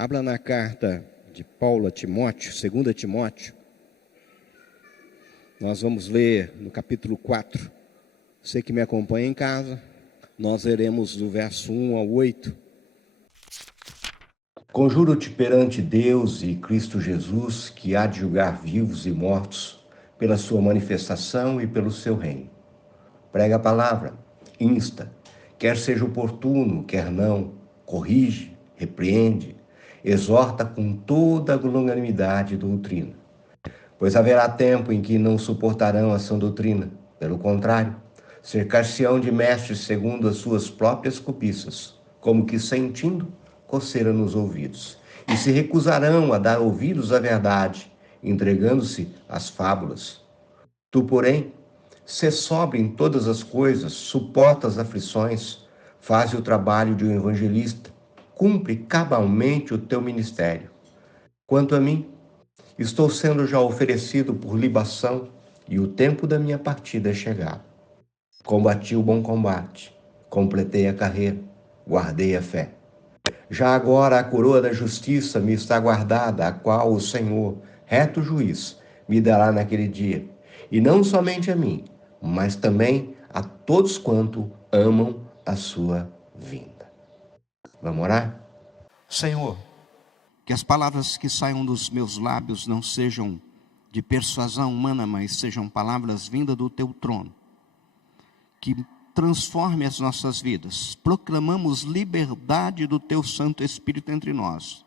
Abra na carta de Paulo a Timóteo, 2 Timóteo. Nós vamos ler no capítulo 4. Você que me acompanha em casa, nós leremos do verso 1 ao 8. Conjuro-te perante Deus e Cristo Jesus, que há de julgar vivos e mortos pela sua manifestação e pelo seu reino. Prega a palavra, insta, quer seja oportuno, quer não, corrige, repreende, exorta com toda a longanimidade e doutrina. Pois haverá tempo em que não suportarão a sã doutrina. Pelo contrário, cercar-se-ão de mestres segundo as suas próprias cobiças, como que sentindo coceira nos ouvidos. E se recusarão a dar ouvidos à verdade, entregando-se às fábulas. Tu, porém, sê sóbrio em todas as coisas, suporta as aflições, faz o trabalho de um evangelista, cumpre cabalmente o teu ministério. Quanto a mim, estou sendo já oferecido por libação e o tempo da minha partida é chegado. Combati o bom combate, completei a carreira, guardei a fé. Já agora a coroa da justiça me está guardada, a qual o Senhor, reto juiz, me dará naquele dia. E não somente a mim, mas também a todos quanto amam a sua vinda. Vamos orar? Senhor, que as palavras que saiam dos meus lábios não sejam de persuasão humana, mas sejam palavras vindas do teu trono, que transforme as nossas vidas. Proclamamos liberdade do teu Santo Espírito entre nós.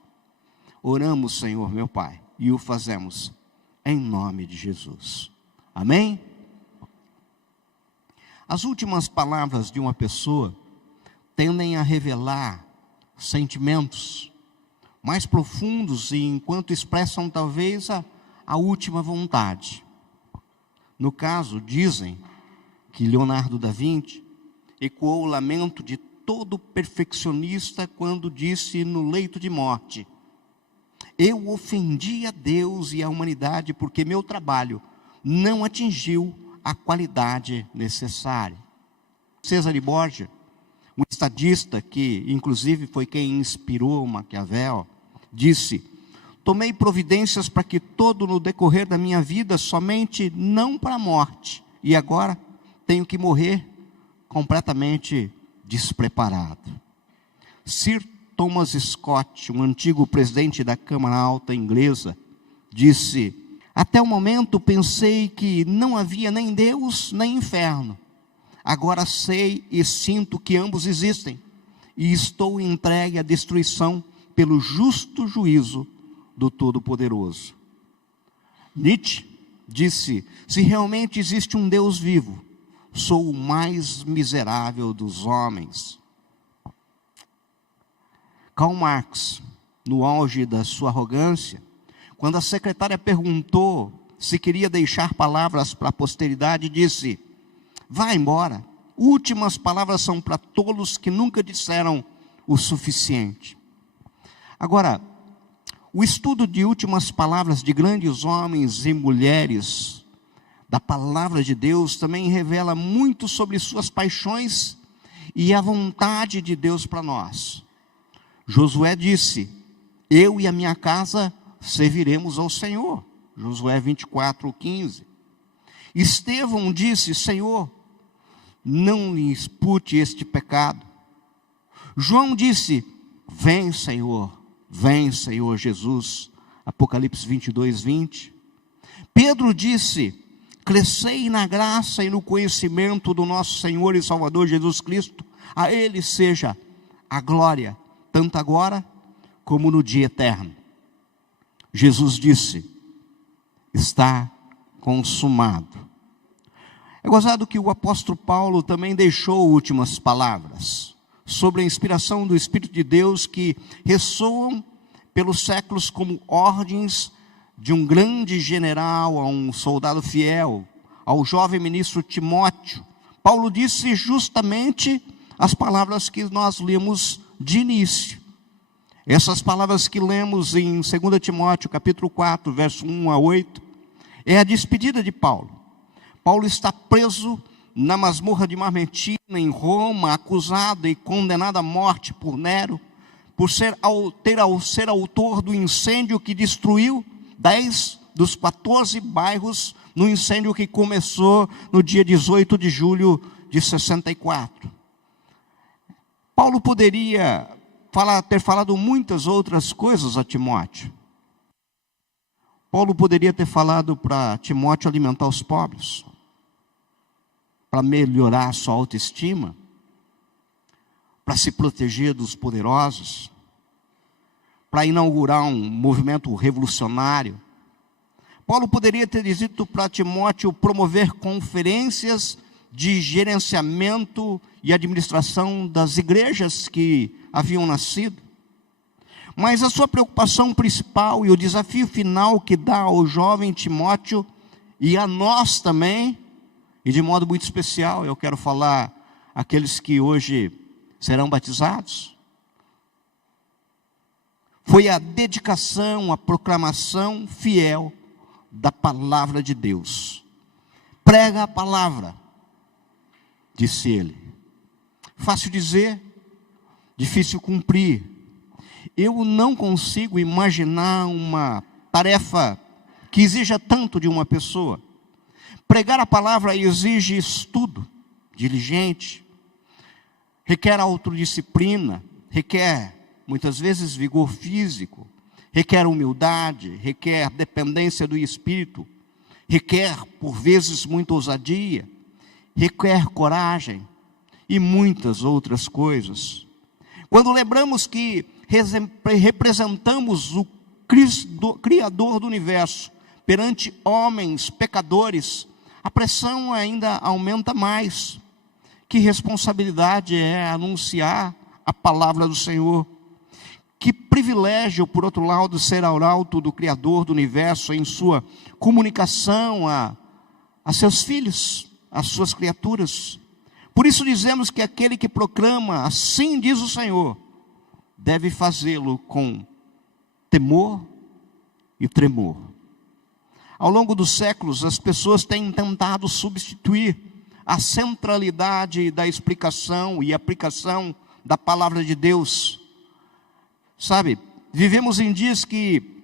Oramos, Senhor, meu Pai, e o fazemos em nome de Jesus. Amém? As últimas palavras de uma pessoa tendem a revelar sentimentos mais profundos e enquanto expressam talvez a última vontade. No caso, dizem que Leonardo da Vinci ecoou o lamento de todo perfeccionista quando disse no leito de morte: eu ofendi a Deus e a humanidade porque meu trabalho não atingiu a qualidade necessária. César Borgia, um estadista que inclusive foi quem inspirou Maquiavel, disse: tomei providências para que todo no decorrer da minha vida, somente não para a morte, e agora tenho que morrer completamente despreparado. Sir Thomas Scott, um antigo presidente da Câmara Alta inglesa, disse: até o momento pensei que não havia nem Deus nem inferno. Agora sei e sinto que ambos existem, e estou entregue à destruição pelo justo juízo do Todo-Poderoso. Nietzsche disse: se realmente existe um Deus vivo, sou o mais miserável dos homens. Karl Marx, no auge da sua arrogância, quando a secretária perguntou se queria deixar palavras para a posteridade, disse: vá embora, últimas palavras são para tolos que nunca disseram o suficiente. Agora, o estudo de últimas palavras de grandes homens e mulheres da palavra de Deus também revela muito sobre suas paixões e a vontade de Deus para nós. Josué disse: eu e a minha casa serviremos ao Senhor. Josué 24:15. Estevão disse: Senhor, não lhe impute este pecado. João disse: vem Senhor Jesus. Apocalipse 22:20. Pedro disse: crescei na graça e no conhecimento do nosso Senhor e Salvador Jesus Cristo. A Ele seja a glória, tanto agora como no dia eterno. Jesus disse: está consumado. É gozado que o apóstolo Paulo também deixou últimas palavras sobre a inspiração do Espírito de Deus que ressoam pelos séculos como ordens de um grande general a um soldado fiel, ao jovem ministro Timóteo. Paulo disse justamente as palavras que nós lemos de início. Essas palavras que lemos em 2 Timóteo, capítulo 4, verso 1 a 8, é a despedida de Paulo. Paulo está preso na masmorra de Mamertina, em Roma, acusado e condenado à morte por Nero, por ser autor do incêndio que destruiu 10 dos 14 bairros, no incêndio que começou no dia 18 de julho de 64. Paulo poderia ter falado muitas outras coisas a Timóteo. Paulo poderia ter falado para Timóteo alimentar os pobres, para melhorar a sua autoestima, para se proteger dos poderosos, para inaugurar um movimento revolucionário. Paulo poderia ter dito para Timóteo promover conferências de gerenciamento e administração das igrejas que haviam nascido. Mas a sua preocupação principal e o desafio final que dá ao jovem Timóteo, e a nós também, e de modo muito especial, eu quero falar àqueles que hoje serão batizados, foi a dedicação, a proclamação fiel da palavra de Deus. Prega a palavra, disse ele. Fácil dizer, difícil cumprir. Eu não consigo imaginar uma tarefa que exija tanto de uma pessoa. Pregar a palavra exige estudo diligente, requer autodisciplina, requer muitas vezes vigor físico, requer humildade, requer dependência do Espírito, requer por vezes muita ousadia, requer coragem e muitas outras coisas. Quando lembramos que representamos o Criador do universo perante homens pecadores, a pressão ainda aumenta mais. Que responsabilidade é anunciar a palavra do Senhor. Que privilégio, por outro lado, ser arauto do Criador do universo em sua comunicação a seus filhos, às suas criaturas. Por isso dizemos que aquele que proclama, assim diz o Senhor, deve fazê-lo com temor e tremor. Ao longo dos séculos, as pessoas têm tentado substituir a centralidade da explicação e aplicação da palavra de Deus. Sabe, vivemos em dias que,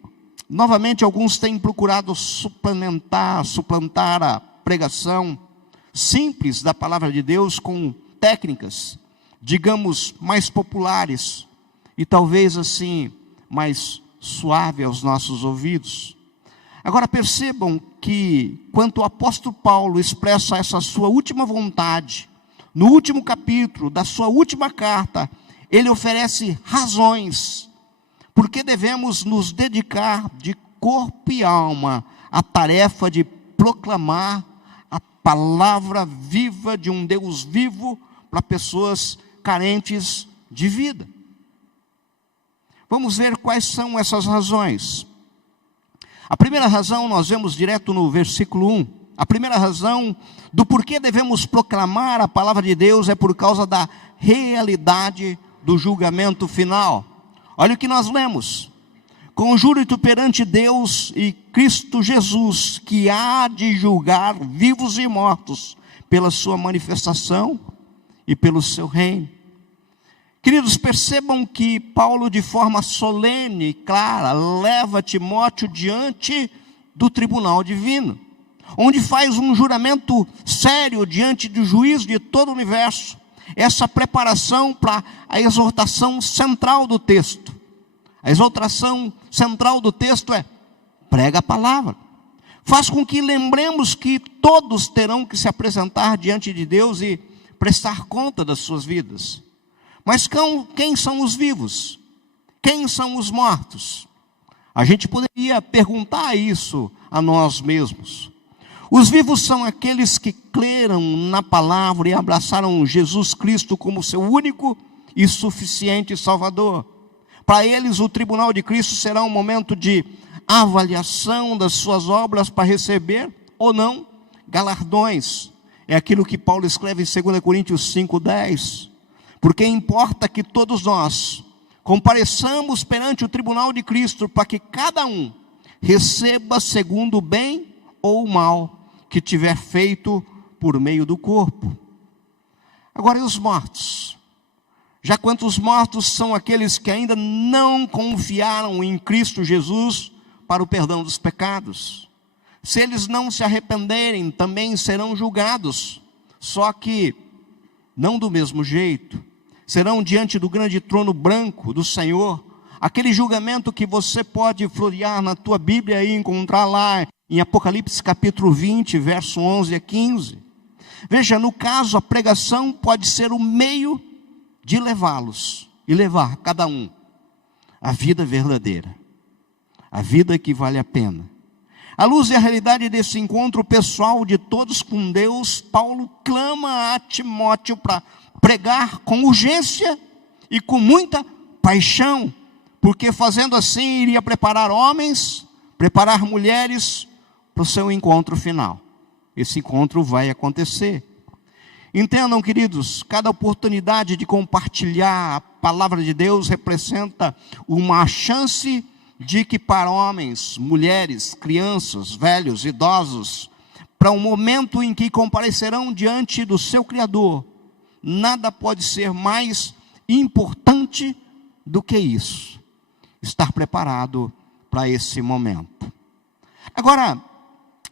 novamente, alguns têm procurado suplantar a pregação simples da palavra de Deus com técnicas, digamos, mais populares e talvez assim, mais suave aos nossos ouvidos. Agora percebam que, quando o apóstolo Paulo expressa essa sua última vontade, no último capítulo da sua última carta, ele oferece razões, porque devemos nos dedicar de corpo e alma à tarefa de proclamar a palavra viva de um Deus vivo para pessoas carentes de vida. Vamos ver quais são essas razões. A primeira razão nós vemos direto no versículo 1. A primeira razão do porquê devemos proclamar a palavra de Deus é por causa da realidade do julgamento final. Olha o que nós lemos. Conjuro-te perante Deus e Cristo Jesus, que há de julgar vivos e mortos pela sua manifestação e pelo seu reino. Queridos, percebam que Paulo, de forma solene e clara, leva Timóteo diante do tribunal divino, onde faz um juramento sério diante do juiz de todo o universo. Essa preparação para a exortação central do texto. A exortação central do texto é: prega a palavra. Faz com que lembremos que todos terão que se apresentar diante de Deus e prestar conta das suas vidas. Mas quem são os vivos? Quem são os mortos? A gente poderia perguntar isso a nós mesmos. Os vivos são aqueles que creram na palavra e abraçaram Jesus Cristo como seu único e suficiente Salvador. Para eles, o tribunal de Cristo será um momento de avaliação das suas obras para receber ou não galardões. É aquilo que Paulo escreve em 2 Coríntios 5:10. Porque importa que todos nós compareçamos perante o tribunal de Cristo para que cada um receba segundo o bem ou o mal que tiver feito por meio do corpo. Agora, e os mortos? Já quantos mortos são aqueles que ainda não confiaram em Cristo Jesus para o perdão dos pecados? Se eles não se arrependerem, também serão julgados, só que não do mesmo jeito. Serão diante do grande trono branco do Senhor, aquele julgamento que você pode florear na tua Bíblia e encontrar lá em Apocalipse capítulo 20, verso 11 a 15. Veja, no caso, a pregação pode ser o meio de levá-los e levar cada um a vida verdadeira, a vida que vale a pena. À luz e a realidade desse encontro pessoal de todos com Deus, Paulo clama a Timóteo para pregar com urgência e com muita paixão, porque fazendo assim iria preparar homens, preparar mulheres para o seu encontro final. Esse encontro vai acontecer. Entendam, queridos, cada oportunidade de compartilhar a palavra de Deus representa uma chance de que para homens, mulheres, crianças, velhos, idosos, para um momento em que comparecerão diante do seu Criador, nada pode ser mais importante do que isso. Estar preparado para esse momento. Agora,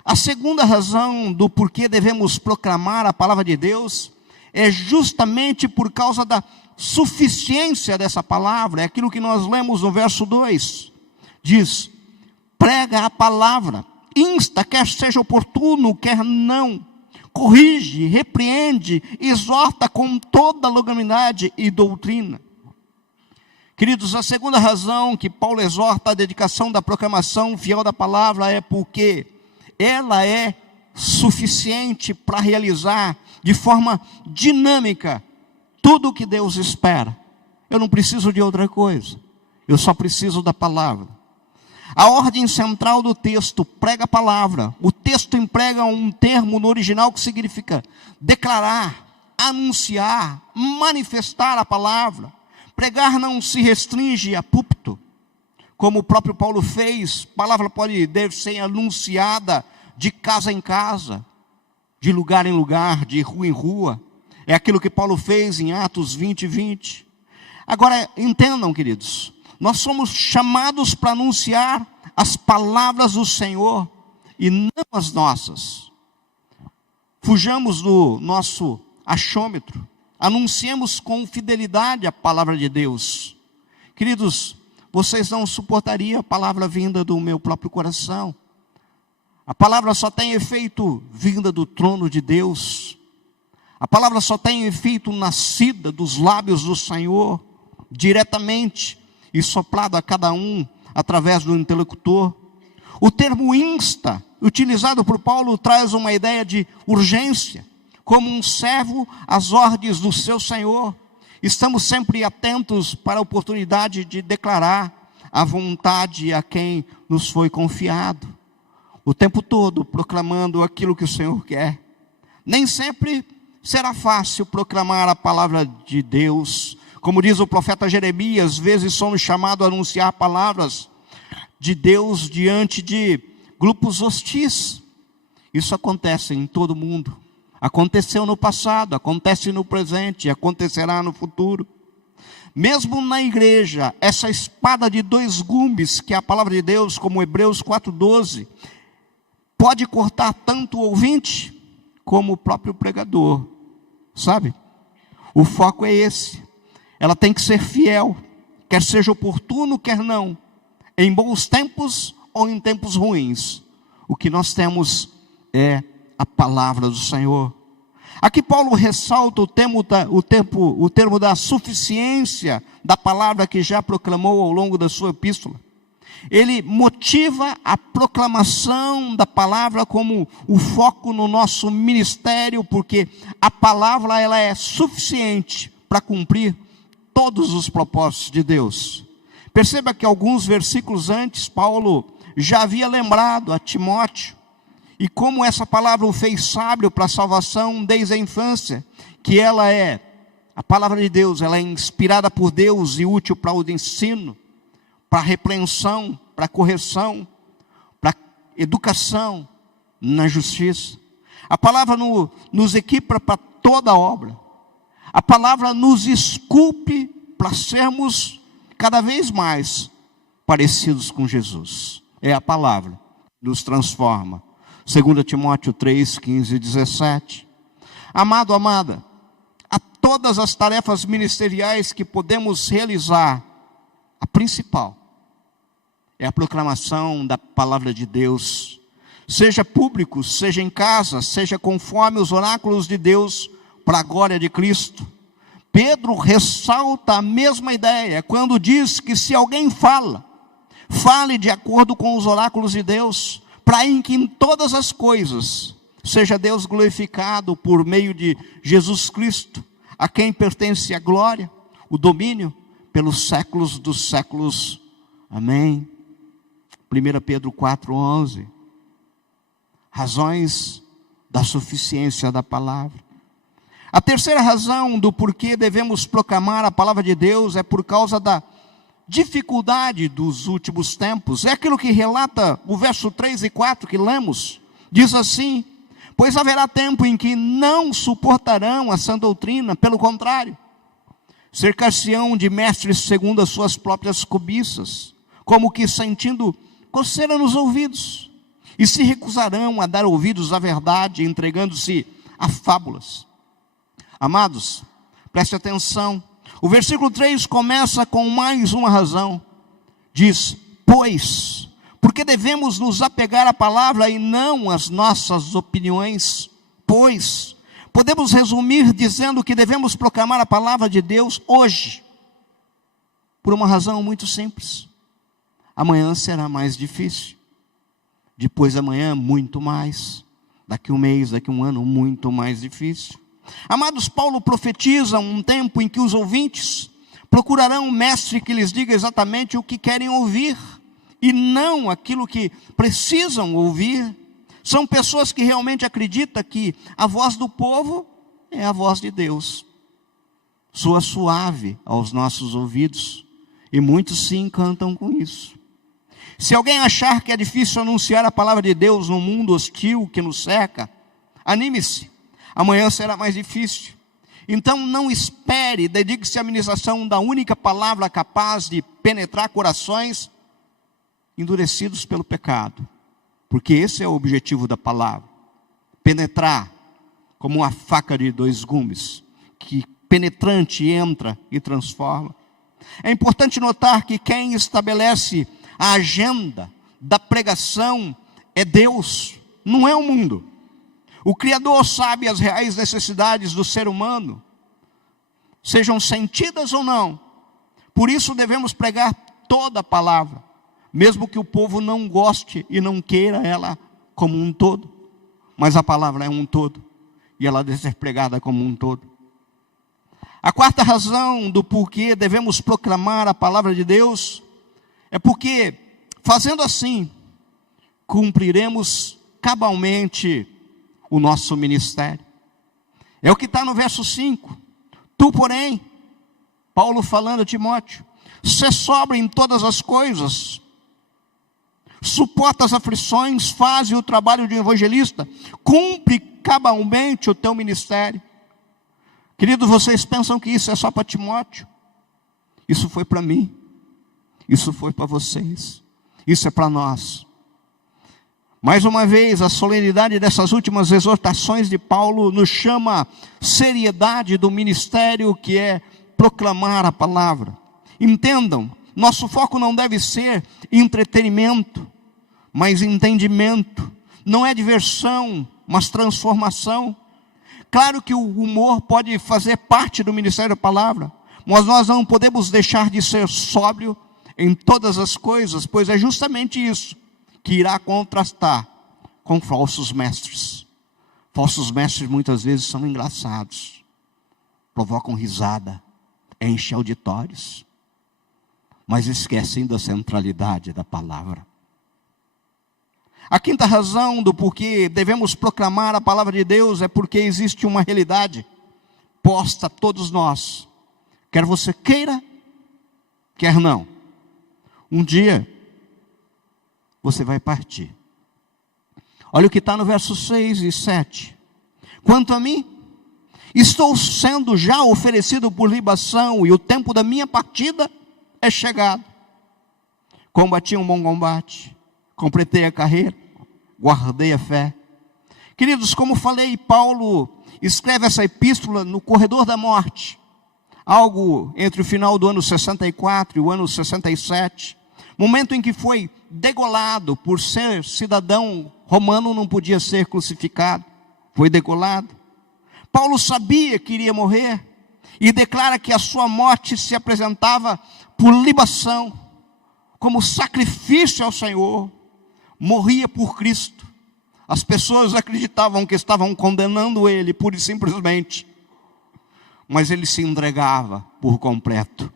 a segunda razão do porquê devemos proclamar a palavra de Deus é justamente por causa da suficiência dessa palavra. É aquilo que nós lemos no verso 2. Diz: prega a palavra, insta, quer seja oportuno, quer não, corrige, repreende, exorta com toda longanimidade e doutrina. Queridos, a segunda razão que Paulo exorta a dedicação da proclamação fiel da palavra é porque ela é suficiente para realizar de forma dinâmica tudo o que Deus espera. Eu não preciso de outra coisa, eu só preciso da palavra. A ordem central do texto, prega a palavra. O texto emprega um termo no original que significa declarar, anunciar, manifestar a palavra. Pregar não se restringe a púlpito, como o próprio Paulo fez. A palavra deve ser anunciada de casa em casa, de lugar em lugar, de rua em rua. É aquilo que Paulo fez em Atos 20, 20. Agora, entendam, queridos, nós somos chamados para anunciar as palavras do Senhor e não as nossas. Fujamos do nosso achômetro, anunciemos com fidelidade a palavra de Deus. Queridos, vocês não suportariam a palavra vinda do meu próprio coração. A palavra só tem efeito vinda do trono de Deus. A palavra só tem efeito nascida dos lábios do Senhor, diretamente e soprado a cada um através do interlocutor. O termo insta, utilizado por Paulo, traz uma ideia de urgência, como um servo às ordens do seu Senhor. Estamos sempre atentos para a oportunidade de declarar a vontade a quem nos foi confiado. O tempo todo proclamando aquilo que o Senhor quer. Nem sempre será fácil proclamar a palavra de Deus. Como diz o profeta Jeremias, às vezes somos chamados a anunciar palavras de Deus diante de grupos hostis. Isso acontece em todo mundo. Aconteceu no passado, acontece no presente, acontecerá no futuro. Mesmo na igreja, essa espada de dois gumes, que é a palavra de Deus, como Hebreus 4:12, pode cortar tanto o ouvinte como o próprio pregador. Sabe? O foco é esse. Ela tem que ser fiel, quer seja oportuno, quer não, em bons tempos ou em tempos ruins. O que nós temos é a palavra do Senhor. Aqui Paulo ressalta o termo da suficiência da palavra que já proclamou ao longo da sua epístola. Ele motiva a proclamação da palavra como o foco no nosso ministério, porque a palavra ela é suficiente para cumprir todos os propósitos de Deus. Perceba que alguns versículos antes, Paulo já havia lembrado a Timóteo, e como essa palavra o fez sábio para a salvação desde a infância, que ela é, a palavra de Deus, ela é inspirada por Deus e útil para o ensino, para a repreensão, para a correção, para a educação na justiça. A palavra nos equipa para toda obra. A palavra nos esculpe para sermos cada vez mais parecidos com Jesus. É a palavra que nos transforma. 2 Timóteo 3, 15 e 17. Amado, amada, a todas as tarefas ministeriais que podemos realizar, a principal é a proclamação da palavra de Deus, seja público, seja em casa, seja conforme os oráculos de Deus, para a glória de Cristo. Pedro ressalta a mesma ideia quando diz que se alguém fale de acordo com os oráculos de Deus, para que em todas as coisas seja Deus glorificado por meio de Jesus Cristo, a quem pertence a glória, o domínio, pelos séculos dos séculos. Amém. 1 Pedro 4:11. Razões da suficiência da palavra. A terceira razão do porquê devemos proclamar a palavra de Deus é por causa da dificuldade dos últimos tempos. É aquilo que relata o verso 3 e 4 que lemos. Diz assim: pois haverá tempo em que não suportarão a sã doutrina, pelo contrário, cercar-se-ão de mestres segundo as suas próprias cobiças, como que sentindo coceira nos ouvidos, e se recusarão a dar ouvidos à verdade, entregando-se a fábulas. Amados, preste atenção, o versículo 3 começa com mais uma razão. Diz: pois, porque devemos nos apegar à palavra e não às nossas opiniões. Pois, podemos resumir dizendo que devemos proclamar a palavra de Deus hoje, por uma razão muito simples: amanhã será mais difícil, depois de amanhã muito mais, daqui um mês, daqui um ano muito mais difícil. Amados, Paulo profetiza um tempo em que os ouvintes procurarão um mestre que lhes diga exatamente o que querem ouvir, e não aquilo que precisam ouvir. São pessoas que realmente acreditam que a voz do povo é a voz de Deus. Soa suave aos nossos ouvidos, e muitos se encantam com isso. Se alguém achar que é difícil anunciar a palavra de Deus no mundo hostil que nos cerca, anime-se, amanhã será mais difícil. Então não espere, dedique-se à ministração da única palavra capaz de penetrar corações endurecidos pelo pecado, porque esse é o objetivo da palavra: penetrar como uma faca de dois gumes, que penetrante entra e transforma. É importante notar que quem estabelece a agenda da pregação é Deus, não é o mundo. O Criador sabe as reais necessidades do ser humano, sejam sentidas ou não. Por isso devemos pregar toda a palavra, mesmo que o povo não goste e não queira ela como um todo. Mas a palavra é um todo, e ela deve ser pregada como um todo. A quarta razão do porquê devemos proclamar a palavra de Deus é porque, fazendo assim, cumpriremos cabalmente o nosso ministério. É o que está no verso 5. Tu, porém, Paulo falando a Timóteo, sê sóbrio em todas as coisas, suporta as aflições, faz o trabalho de um evangelista, cumpre cabalmente o teu ministério. Queridos, vocês pensam que isso é só para Timóteo? Isso foi para mim, isso foi para vocês, isso é para nós. Mais uma vez, a solenidade dessas últimas exortações de Paulo nos chama a seriedade do ministério, que é proclamar a palavra. Entendam, nosso foco não deve ser entretenimento, mas entendimento. Não é diversão, mas transformação. Claro que o humor pode fazer parte do ministério da palavra, mas nós não podemos deixar de ser sóbrio em todas as coisas, pois é justamente isso que irá contrastar com falsos mestres. Falsos mestres muitas vezes são engraçados, provocam risada, enchem auditórios, mas esquecem da centralidade da palavra. A quinta razão do porquê devemos proclamar a palavra de Deus é porque existe uma realidade posta a todos nós, quer você queira, quer não. Um dia você vai partir. Olha o que está no verso 6 e 7. Quanto a mim, Estou sendo já oferecido por libação, e o tempo da minha partida é chegado. Combati um bom combate, completei a carreira, guardei a fé. Queridos, como falei, Paulo escreve essa epístola no corredor da morte, algo entre o final do ano 64 e o ano 67, momento em que foi degolado. Por ser cidadão romano, não podia ser crucificado, foi degolado. Paulo sabia que iria morrer e declara que a sua morte se apresentava por libação, como sacrifício ao Senhor. Morria por Cristo. As pessoas acreditavam que estavam condenando ele pura e simplesmente, mas ele se entregava por completo.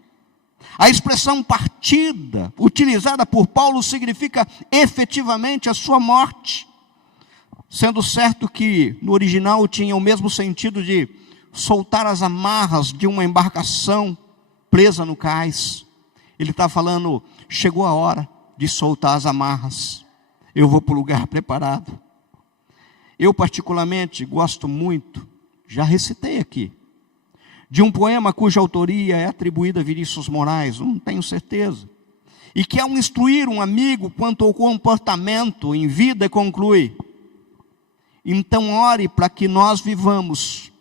A expressão partida, utilizada por Paulo, significa efetivamente a sua morte, sendo certo que no original tinha o mesmo sentido de soltar as amarras de uma embarcação presa no cais. Ele está falando, chegou a hora de soltar as amarras, eu vou para o lugar preparado. Eu particularmente gosto muito, já recitei aqui, de um poema cuja autoria é atribuída a Vinícius Moraes, não tenho certeza, e que ao instruir um amigo quanto ao comportamento em vida conclui: então ore para que nós vivamos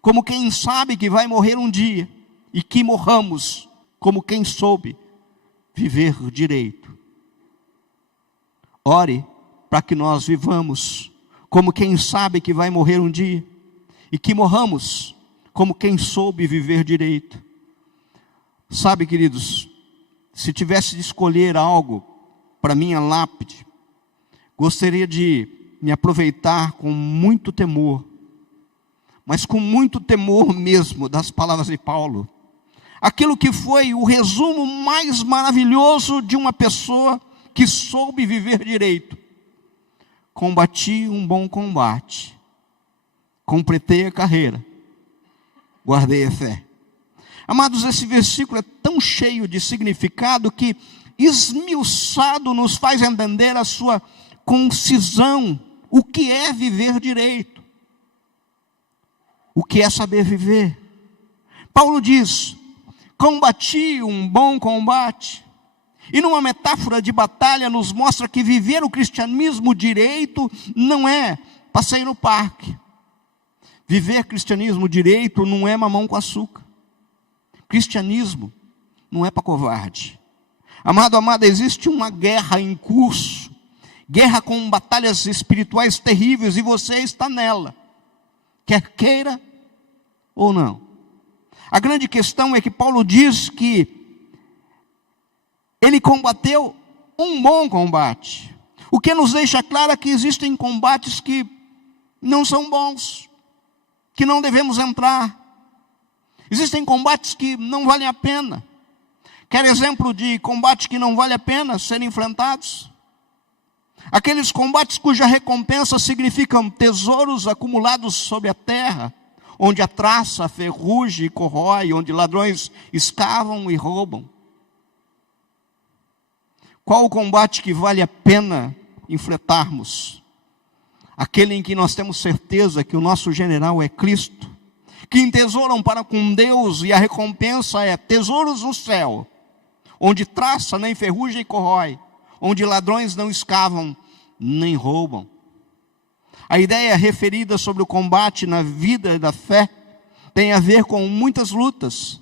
como quem sabe que vai morrer um dia, e que morramos como quem soube viver direito. Ore para que nós vivamos como quem sabe que vai morrer um dia, e que morramos como quem soube viver direito. Sabe, queridos, se tivesse de escolher algo para minha lápide, gostaria de me aproveitar com muito temor, mas com muito temor mesmo das palavras de Paulo. Aquilo que foi o resumo mais maravilhoso de uma pessoa que soube viver direito. Combati um bom combate, completei a carreira, guardei a fé. Amados, esse versículo é tão cheio de significado que, esmiuçado, nos faz entender a sua concisão. O que é viver direito? O que é saber viver? Paulo diz: combati um bom combate. E numa metáfora de batalha nos mostra que viver o cristianismo direito não é passeio no parque. Viver cristianismo direito não é mamão com açúcar. Cristianismo não é para covarde. Amado, amada, existe uma guerra em curso. Guerra com batalhas espirituais terríveis, e você está nela, quer queira ou não. A grande questão é que Paulo diz que ele combateu um bom combate, o que nos deixa claro que existem combates que não são bons, que não devemos entrar. Existem combates que não valem a pena. Quer exemplo de combate que não vale a pena serem enfrentados? Aqueles combates cuja recompensa significam tesouros acumulados sobre a terra, onde a traça, a ferrugem e corrói, onde ladrões escavam e roubam. Qual o combate que vale a pena enfrentarmos? Aquele em que nós temos certeza que o nosso general é Cristo, que entesouram para com Deus, e a recompensa é tesouros no céu, onde traça nem ferrugem e corrói, onde ladrões não escavam nem roubam. A ideia referida sobre o combate na vida da fé tem a ver com muitas lutas,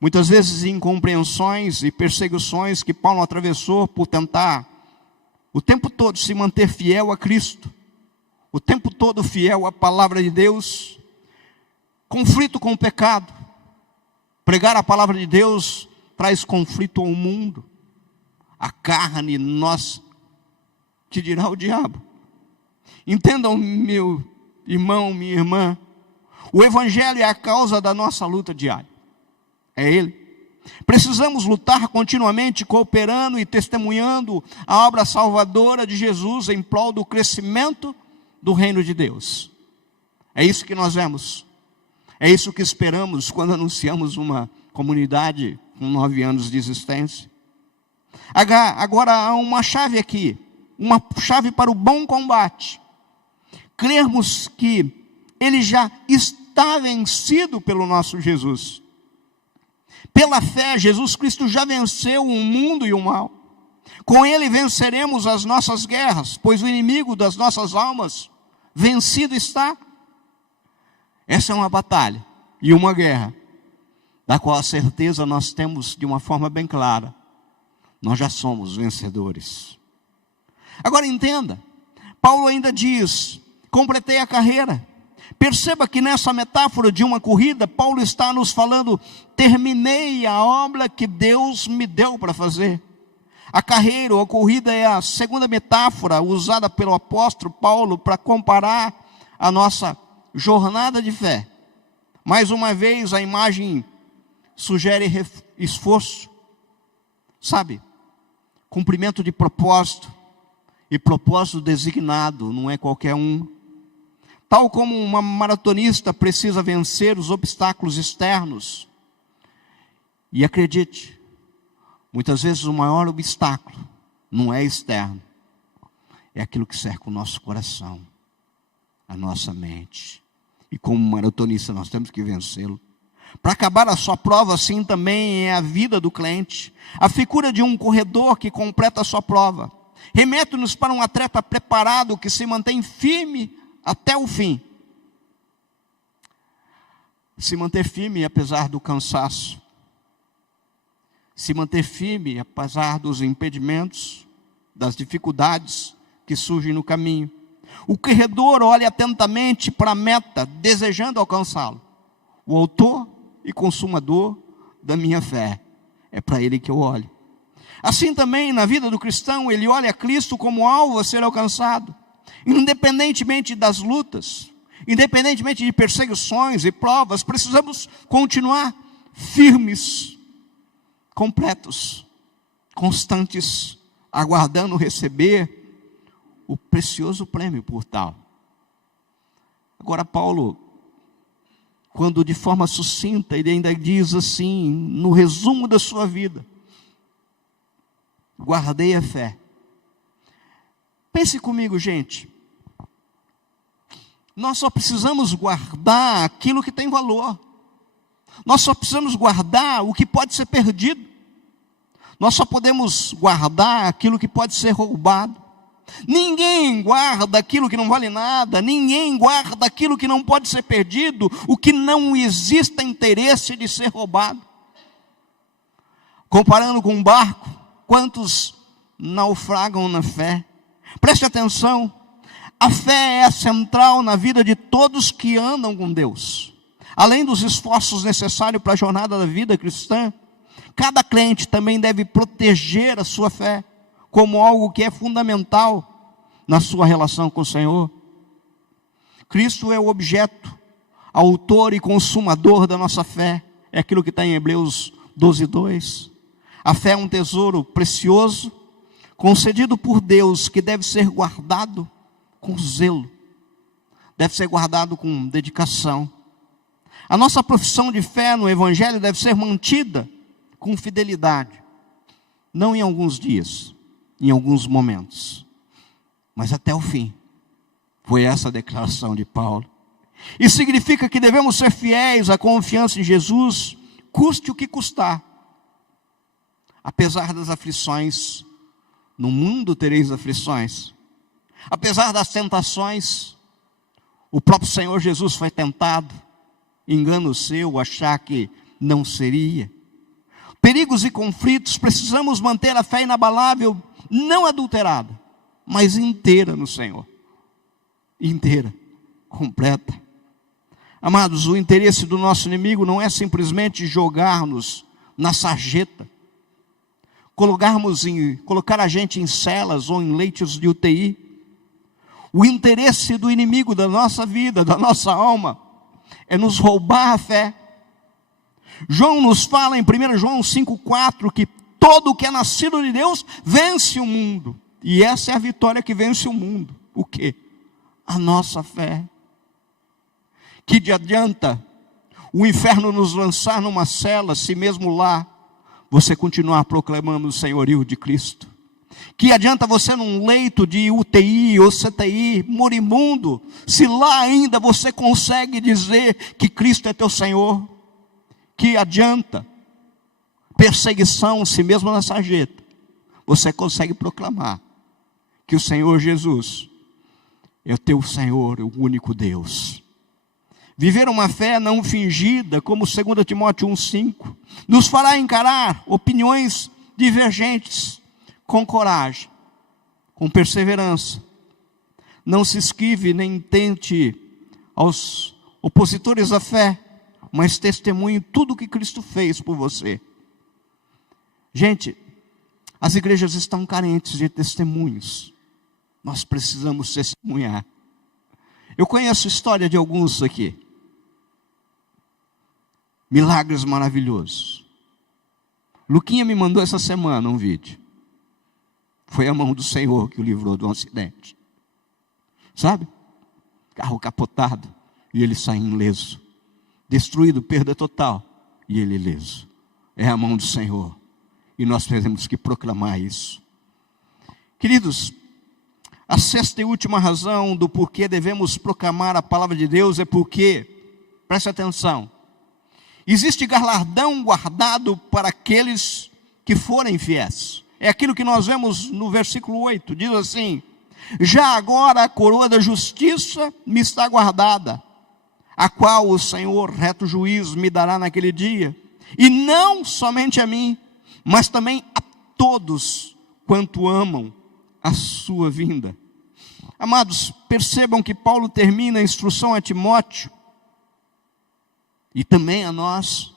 muitas vezes incompreensões e perseguições que Paulo atravessou por tentar o tempo todo se manter fiel a Cristo, o tempo todo fiel à palavra de Deus. Conflito com o pecado. Pregar a palavra de Deus traz conflito ao mundo. A carne, nós, que dirá o diabo. Entendam, meu irmão, minha irmã, o evangelho é a causa da nossa luta diária. É ele. Precisamos lutar continuamente, cooperando e testemunhando a obra salvadora de Jesus em prol do crescimento do reino de Deus. É isso que nós vemos. É isso que esperamos quando anunciamos uma comunidade com 9 anos de existência. Agora há uma chave aqui, uma chave para o bom combate. Crermos que ele já está vencido pelo nosso Jesus. Pela fé, Jesus Cristo já venceu o mundo e o mal. Com Ele venceremos as nossas guerras, pois o inimigo das nossas almas vencido está. Essa é uma batalha e uma guerra, da qual a certeza nós temos de uma forma bem clara. Nós já somos vencedores. Agora entenda, Paulo ainda diz, completei a carreira. Perceba que nessa metáfora de uma corrida, Paulo está nos falando, terminei a obra que Deus me deu para fazer. A carreira ou a corrida é a segunda metáfora usada pelo apóstolo Paulo para comparar a nossa jornada de fé. Mais uma vez a imagem sugere esforço, sabe? Cumprimento de propósito, e propósito designado, não é qualquer um. Tal como uma maratonista precisa vencer os obstáculos externos. E acredite, muitas vezes o maior obstáculo não é externo, é aquilo que cerca o nosso coração, a nossa mente. E como maratonista nós temos que vencê-lo. Para acabar a sua prova, assim também é a vida do crente. A figura de um corredor que completa a sua prova. Remete-nos para um atleta preparado que se mantém firme até o fim. Se manter firme apesar do cansaço. Se manter firme apesar dos impedimentos, das dificuldades que surgem no caminho. O corredor olha atentamente para a meta, desejando alcançá-lo. O autor e consumador da minha fé. É para ele que eu olho. Assim também na vida do cristão, ele olha a Cristo como alvo a ser alcançado. Independentemente das lutas, independentemente de perseguições e provas, precisamos continuar firmes, completos, constantes, aguardando receber o precioso prêmio por tal. Agora Paulo, quando de forma sucinta, ele ainda diz assim, no resumo da sua vida, guardei a fé. Pense comigo, gente. Nós só precisamos guardar aquilo que tem valor. Nós só precisamos guardar o que pode ser perdido. Nós só podemos guardar aquilo que pode ser roubado. Ninguém guarda aquilo que não vale nada. Ninguém guarda aquilo que não pode ser perdido. O que não existe interesse de ser roubado. Comparando com um barco, quantos naufragam na fé? Preste atenção, a fé é central na vida de todos que andam com Deus. Além dos esforços necessários para a jornada da vida cristã, cada crente também deve proteger a sua fé, como algo que é fundamental na sua relação com o Senhor. Cristo é o objeto, autor e consumador da nossa fé, é aquilo que está em Hebreus 12:2. A fé é um tesouro precioso, concedido por Deus, que deve ser guardado com zelo, deve ser guardado com dedicação. A nossa profissão de fé no Evangelho deve ser mantida com fidelidade, não em alguns dias, em alguns momentos, mas até o fim. Foi essa a declaração de Paulo. Isso significa que devemos ser fiéis à confiança em Jesus, custe o que custar. Apesar das aflições, no mundo tereis aflições. Apesar das tentações, o próprio Senhor Jesus foi tentado. Engano seu, achar que não seria. Perigos e conflitos, precisamos manter a fé inabalável, não adulterada, mas inteira no Senhor. Inteira, completa. Amados, o interesse do nosso inimigo não é simplesmente jogar-nos na sarjeta, colocar a gente em celas ou em leitos de UTI. O interesse do inimigo da nossa vida, da nossa alma, é nos roubar a fé. João nos fala em 1 João 5,4 que todo o que é nascido de Deus vence o mundo. E essa é a vitória que vence o mundo. O quê? A nossa fé. Que adianta o inferno nos lançar numa cela, se mesmo lá você continuar proclamando o senhorio de Cristo? Que adianta você num leito de UTI ou CTI, moribundo, se lá ainda você consegue dizer que Cristo é teu Senhor? Que adianta perseguição, se mesmo na sarjeta você consegue proclamar que o Senhor Jesus é o teu Senhor, o único Deus. Viver uma fé não fingida, como 2 Timóteo 1,5, nos fará encarar opiniões divergentes com coragem, com perseverança. Não se esquive nem tente aos opositores da fé, mas testemunhe tudo o que Cristo fez por você. Gente, as igrejas estão carentes de testemunhos. Nós precisamos testemunhar. Eu conheço a história de alguns aqui. Milagres maravilhosos. Luquinha me mandou essa semana um vídeo. Foi a mão do Senhor que o livrou de um acidente. Sabe? Carro capotado e ele sai ileso. Destruído, perda total, e ele ileso. É a mão do Senhor. E nós temos que proclamar isso. Queridos, a sexta e última razão do porquê devemos proclamar a palavra de Deus é porque, preste atenção, existe galardão guardado para aqueles que forem fiéis. É aquilo que nós vemos no versículo 8, diz assim: já agora a coroa da justiça me está guardada, a qual o Senhor, reto juiz, me dará naquele dia, e não somente a mim, mas também a todos quanto amam a sua vinda. Amados, percebam que Paulo termina a instrução a Timóteo, e também a nós,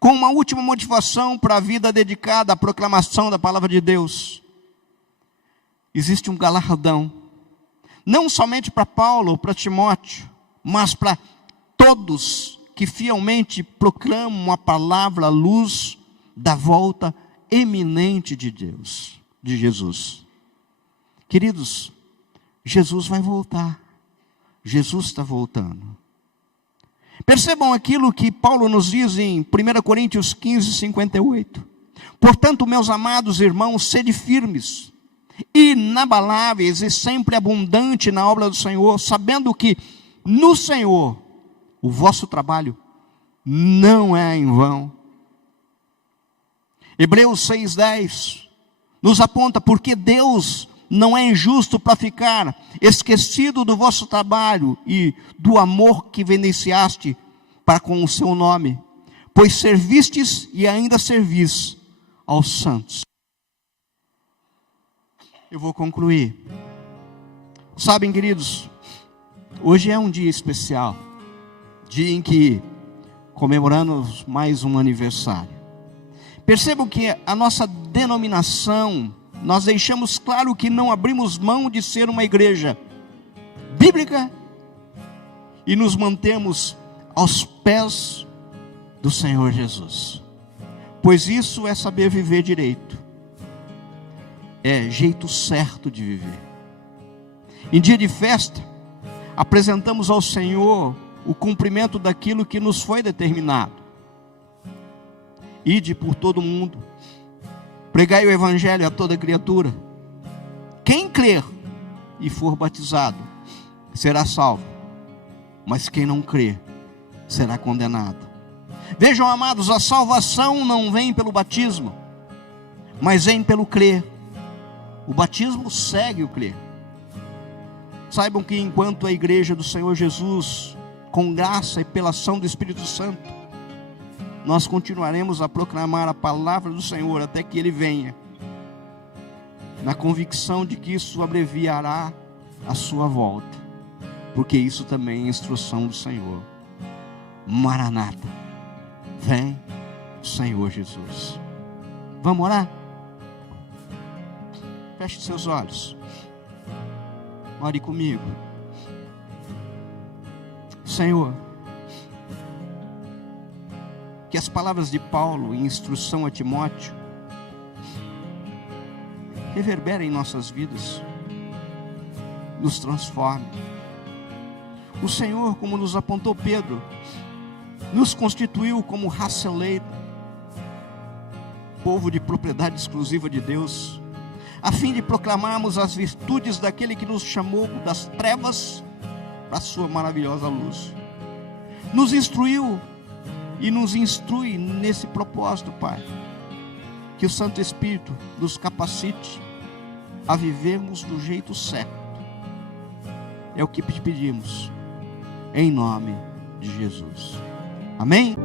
com uma última motivação para a vida dedicada à proclamação da palavra de Deus. Existe um galardão, não somente para Paulo ou para Timóteo, mas para todos que fielmente proclamam a palavra à luz da volta eminente de Deus, de Jesus. Queridos, Jesus vai voltar. Jesus está voltando. Percebam aquilo que Paulo nos diz em 1 Coríntios 15, 58. Portanto, meus amados irmãos, sede firmes, inabaláveis e sempre abundante na obra do Senhor, sabendo que no Senhor o vosso trabalho não é em vão. Hebreus 6,10 nos aponta porque Deus não é injusto para ficar esquecido do vosso trabalho e do amor que evidenciaste para com o seu nome, pois servistes e ainda servis aos santos. Eu vou concluir. Sabem, queridos, hoje é um dia especial, dia em que comemoramos mais um aniversário. Percebam que a nossa denominação, nós deixamos claro que não abrimos mão de ser uma igreja bíblica e nos mantemos aos pés do Senhor Jesus. Pois isso é saber viver direito. É jeito certo de viver. Em dia de festa, apresentamos ao Senhor o cumprimento daquilo que nos foi determinado. Ide por todo mundo, pregai o evangelho a toda criatura. Quem crer e for batizado será salvo, mas quem não crer será condenado. Vejam, amados, a salvação não vem pelo batismo, mas vem pelo crer. O batismo segue o crer. Saibam que enquanto a igreja do Senhor Jesus, com graça e pela ação do Espírito Santo, nós continuaremos a proclamar a palavra do Senhor até que Ele venha, na convicção de que isso abreviará a sua volta, porque isso também é instrução do Senhor. Maranata, vem Senhor Jesus. Vamos orar? Feche seus olhos, ore comigo. Senhor, que as palavras de Paulo em instrução a Timóteo reverberem em nossas vidas, nos transforme. O Senhor, como nos apontou Pedro, nos constituiu como raça eleita, povo de propriedade exclusiva de Deus, a fim de proclamarmos as virtudes daquele que nos chamou das trevas para a sua maravilhosa luz. Nos instruiu e nos instrui nesse propósito, Pai. Que o Santo Espírito nos capacite a vivermos do jeito certo. É o que te pedimos, em nome de Jesus. Amém?